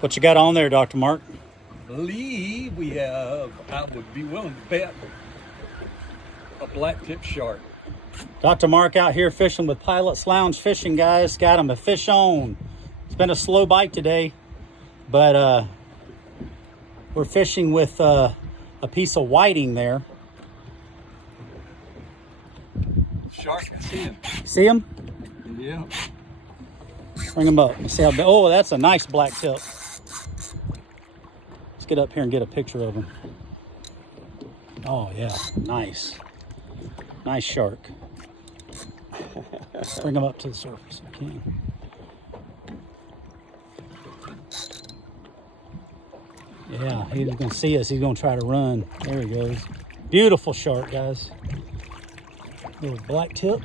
What you got on there, Dr. Mark? Believe we have, I would be willing to bet, a black tip shark. Dr. Mark out here fishing with Pilot's Lounge Fishing, guys. Got him a fish on. It's been a slow bite today, but we're fishing with a piece of whiting there. Shark, I see him. See him? Yeah. Bring him up. Let's see how big. Oh, that's a nice black tip. Let's get up here and get a picture of him. Oh yeah, nice. Nice shark. Bring him up to the surface if you can. Yeah, he's gonna see us. He's gonna try to run. There he goes. Beautiful shark, guys. Little black tip.